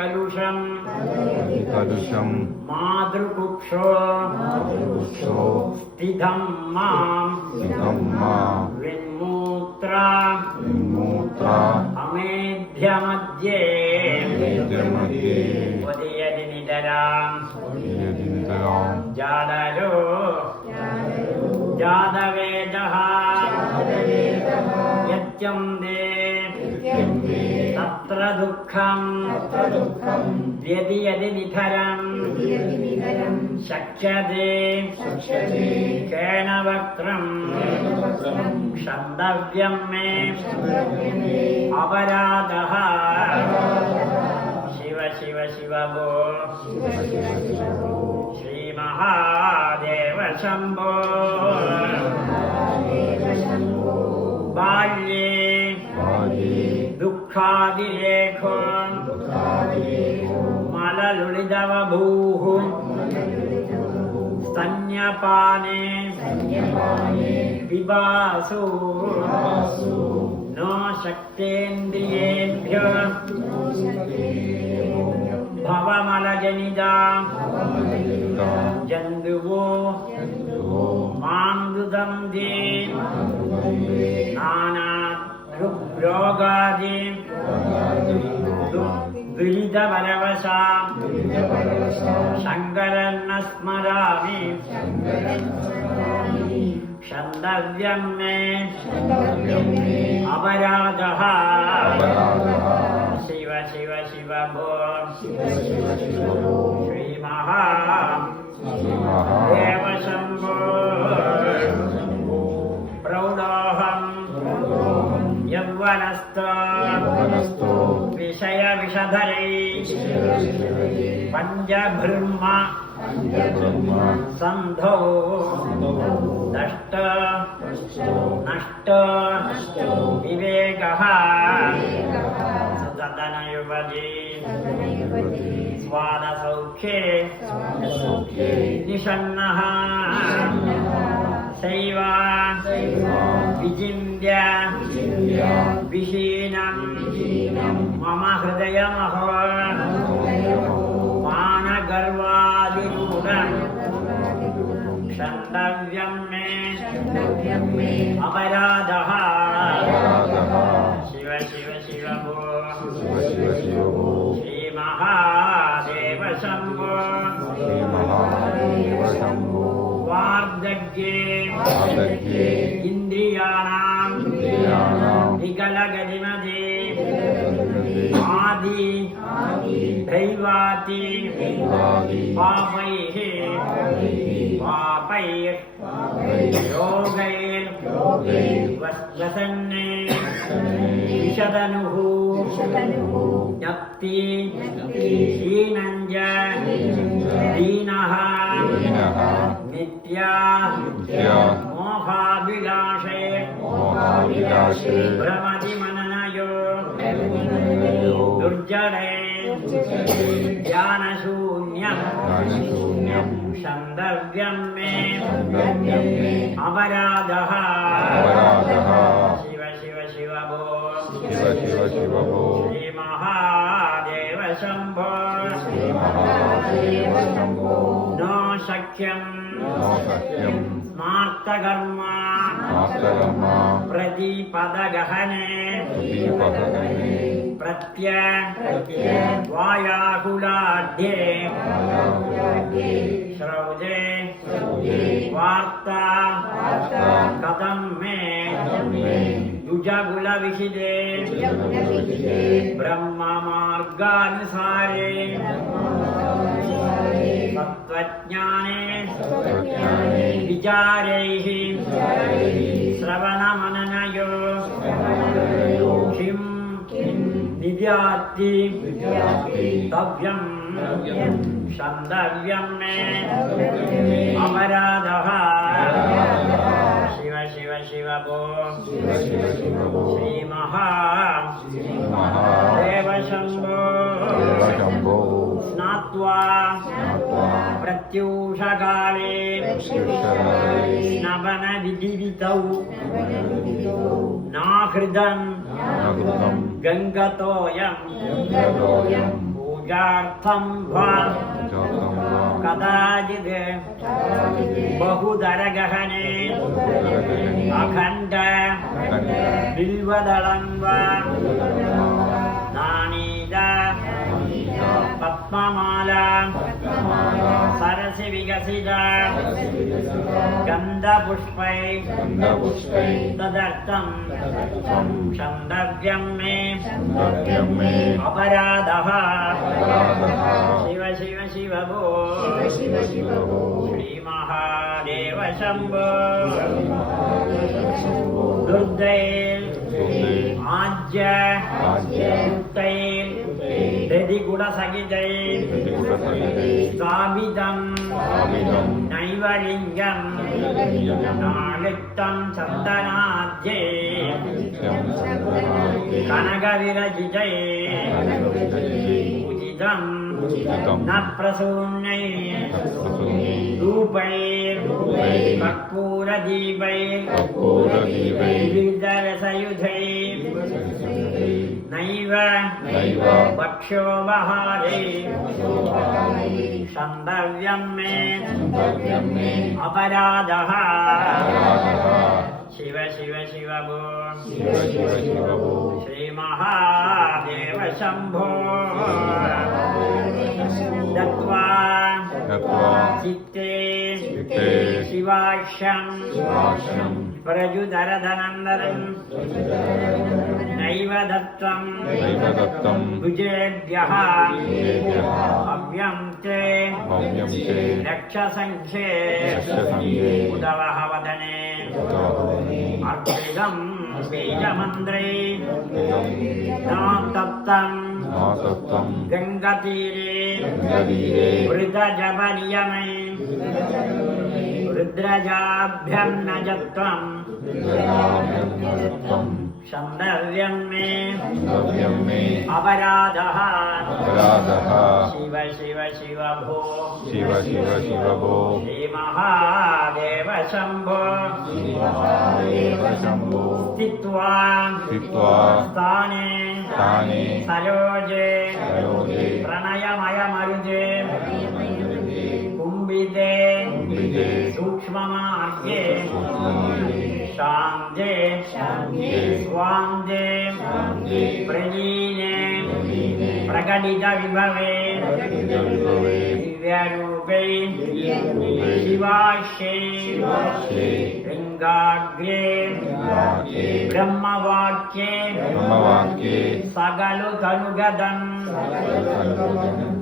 कलुषं मातृकुक्षो स्थितं मां विन्मूत्रा अमेध्यमध्ये उदयति नितरां जाडरो जादवेदः यत्यं दे तत्र दुःखं व्यदीयति नितरां शक्यते केन वक्त्रं क्षन्तव्यं मे अपराधः शिव शिव शिव भो श्रीमहादेव शम्भो बाल्ये दुःखादिलेखो मललुलितवभूः स्तन्यपाने पिबासु नो शक्तेन्द्रियेभ्यो भवमलजनिता जन्तुवो मामृतं दे नानारोगादि दुरितपरवशा शङ्करन्न स्मरामि क्षन्तव्यं मे अपराधः शिव शिव शिव भो श्रीमहादेव शम्भो प्रौढोऽहं यौवनस्थो विषयविषधरे पञ्चब्रह्म सन्धो नष्ट विवेकः सुततनयुपजे स्वादसौख्ये निषण्णः सैवा विचिन्त्य विहीनं मम हृदयमहो मानगर्वादिरूढं क्षन्तव्यं मे अपराधः शिव शिव शिव भो श्रीमहादेव शम्भो वार्धक्ये इन्द्रियाणां विकलगतिमते आदि दैवाति पापैः योगैर्वसन्ने विशदनुः ज्ञप्ति हीनञ्च दीनः नित्या मोहाभिलाषे भ्रमति मननयो दुर्जरे ध्यानशून्यं क्षन्तव्यं मे अपराधः शिव शिव शिव भो श्रीमहादेव शम्भो नो शक्यं स्मार्तकर्म प्रतिपदगहने प्रत्यवायाकुलाढ्ये श्रौजे वार्ता कथं मे दुजगुलविहिते ब्रह्ममार्गानुसारे तत्त्वज्ञाने विचारैः श्रवणमननयो किं निद्याति तव्यं क्षन्तव्यं मे अपराधः शिव शिव शिव भो श्रीमहादेव शम्भो स्नात्वा प्रत्यूषकाले स्नपनविधिविधौ नाहृदं गङ्गतोऽयं पूजार्थं वा कदाचित् बहुधरगहने अखण्ड बिल्वदलं वा नानीद पद्ममाला सरसि विकसिता गन्धपुष्पै तदर्थं क्षन्तव्यं मे अपराधः शिव शिव शिव भो श्रीमहादेव शम्भो दुर्दै आज्य रतिगुणसहितै स्थापितं नैवलिङ्गं नालिप्तं चन्दनाद्यै कनकविरचितै पूजितं न प्रसून्यै धूपै कर्पूरदीपै विविधरसयुधै नैव भक्ष्योपहारे क्षन्तव्यं मे अपराधः शिव शिव शिव भो श्रीमहादेव शम्भो दत्वा चित्ते शिवाख्यं प्रजुदरधनन्दरं नैव दत्तं भुजेभ्यः अव्यं ते रक्षसङ्ख्ये उदवः वदने अर्पितं बीजमन्त्रे नातप्तं गङ्गातीरे वृतजपनियमे रुद्रजाभ्यं न जत्वं क्षन्तव्यं मे अपराधः शिव शिव शिव भो श्रीमहादेव शम्भो स्थित्वा स्थाने सरोजे प्रणयमयमरुजे कुम्भिते सूक्ष्ममार्गे शान्ते स्वान्ते प्रलीने प्रकटितविभवे दिव्यरूपे शिवाश्ये लिङ्गाग्रे ब्रह्मवाक्ये सकलुकनुगतं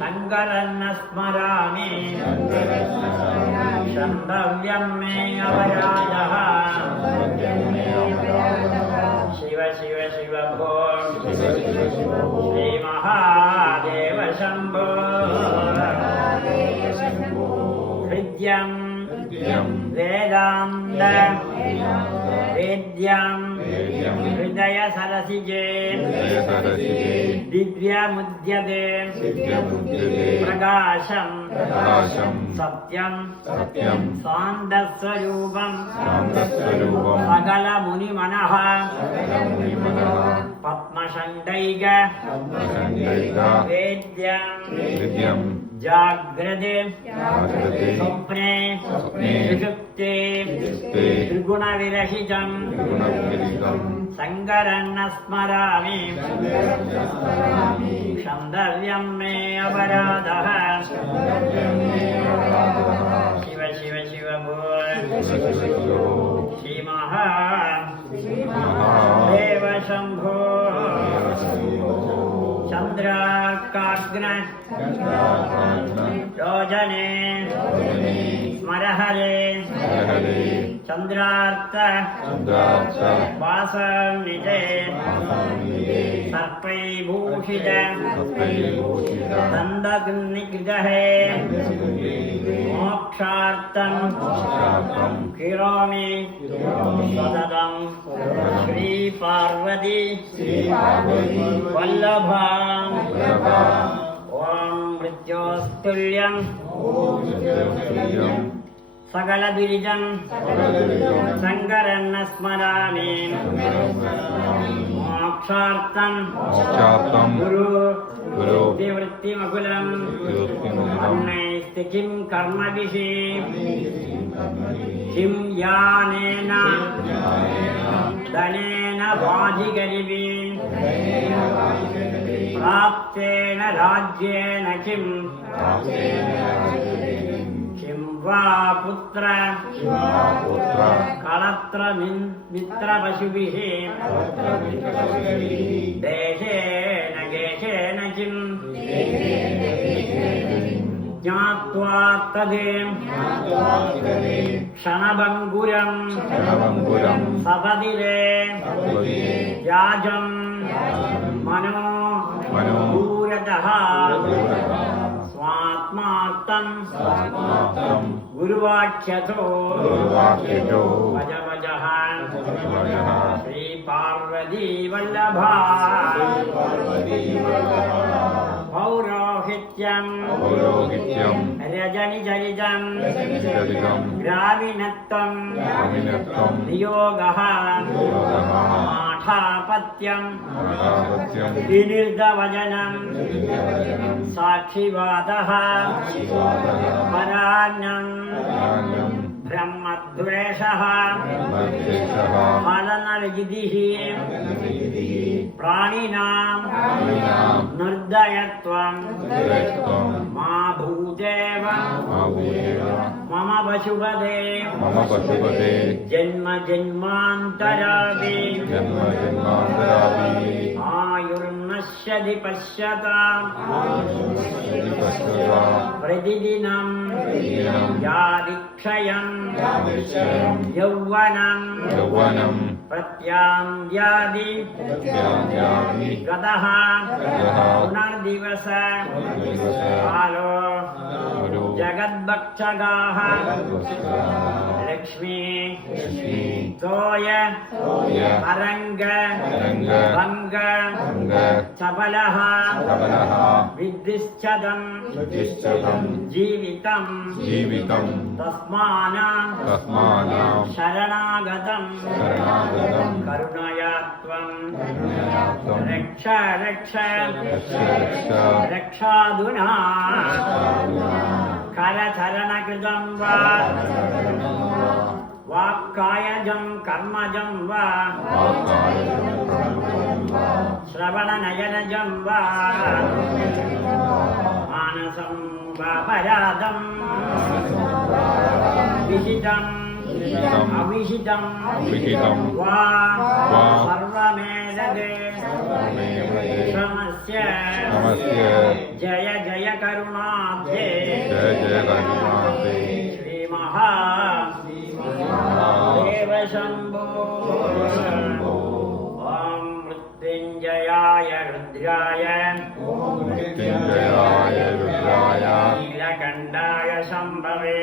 शङ्करं स्मरामि क्षन्तव्यं मे अपराधः शिव शिव शिव भो श्रीमहादेव शम्भो हृद्यं वेदान्त वेद्यं हृदय सरसिजे दिव्यमुद्यते प्रकाशं सत्यं शान्तस्वरूपं सकलमुनिमनः पद्मशण्डैक वेद्यं जाग्रते स्वप्ने सुषुप्ते त्रिगुणविरहितं शङ्करं स्मरामि क्षन्तव्यं मे अपराधः शिव शिव शिव भो श्रीमहादेव शम्भो चन्द्रार्काग्न योजने स्मरहरे चन्द्रार्थ वासनिधे सर्पैर्भूषित नन्दनिग्रहे मोक्षार्थं करोमि सततं श्रीपार्वती वल्लभां ॐ मृत्योस्तुल्यं सकलबिरिजं शङ्करं स्मरामि मोक्षार्थं गुरु वृत्तिमकुलम् अन्नैस्ति किं कर्मभिः किं यानेन धनेन वाजिगरिभिः प्राप्तेन राज्येन किं वा पुत्र कलत्र मित्रपशुभिः देशेन गेशेन किं ज्ञात्वा तदे क्षणभङ्गुरं सपदिरे याजं मनो दूरतः स्वात्मार्थं गुरुवाक्यतो भजभजः श्री पार्वती वल्लभा पौरोहित्यं रजनिचरितं ग्राविणत्वं नियोगः माठापत्यं विनिर्दवचनं साक्षिवादः परान्नं ब्रह्मद्वेषः फलनविधिः प्राणिनां निर्दयत्वं मा भूदेव मम पशुपदे जन्म जन्मान्तरादि आयुर्नश्यति पश्यताम् प्रतिदिनं यादिक्षयं यौवनं प्रत्याम्यादि गतः पुनर्दिवस कालो जगद्भक्षगाः लक्ष्मी तोय अरंग भंग चपलः विद्धिश्चदं जीवितं तस्मान् शरणागतं करुणया त्वं रक्ष रक्ष रक्षाधुना करचरणकृतं वा वाक्कायजं कर्मजं वा श्रवणनयनजं वा मानसं वा परादं विहितं अविहितं वा सर्वमेददे श्रमस्य जय जय करुणाब्धे श्रीमहादेव शम्भो ॐ मृत्युञ्जयाय रुद्राय नीलकण्ठाय शम्भवे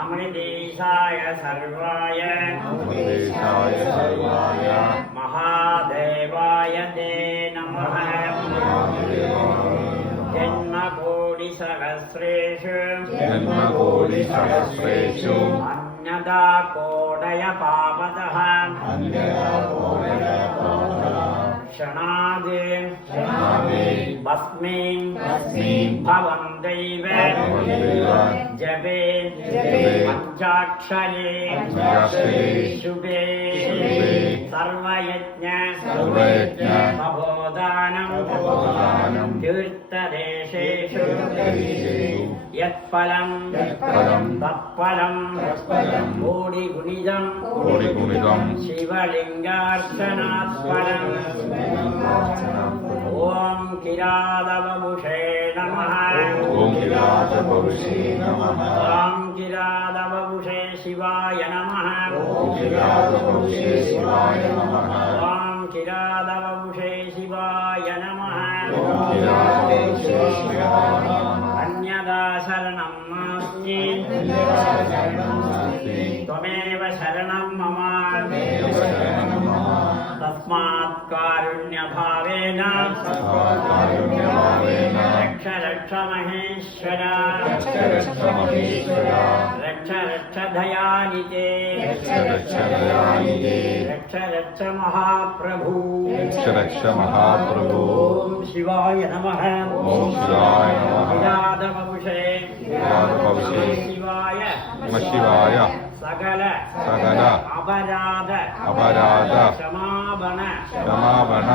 अमृतेशाय सर्वाय महादेवाय ते नमः जन्मकोटिसहस्रेषु अन्यदा कोटय पापतः क्षणादे भस्मीं भवन्दैव जपे पञ्चाक्षरे शुभे सर्वयज्ञ प्रबोधानं तीर्थदेशेषु यत्फलं तत्फलं कोटिगुणितं शिवलिङ्गार्चनात्फलम् ॐ किरातवपुषे नमः ॐ किरातवपुषे शिवाय नमः ॐ किरातवपुषे शिवाय नमः अन्यदा शरणं नास्ति त्वमेव शरणं मम तस्मात् कारुण्यभावेन रक्ष रक्ष महेश्वर रक्ष रक्ष दयानिते रक्ष दयानिधे रक्ष रक्ष महाप्रभु रक्ष महाप्रभु ओम शिवाय नमः ओम शिवाय नमः विराधवपुषे विराधवपुषे शिवाय शिवाय सकल सकल अपराध अपराध क्षमापण क्षमापण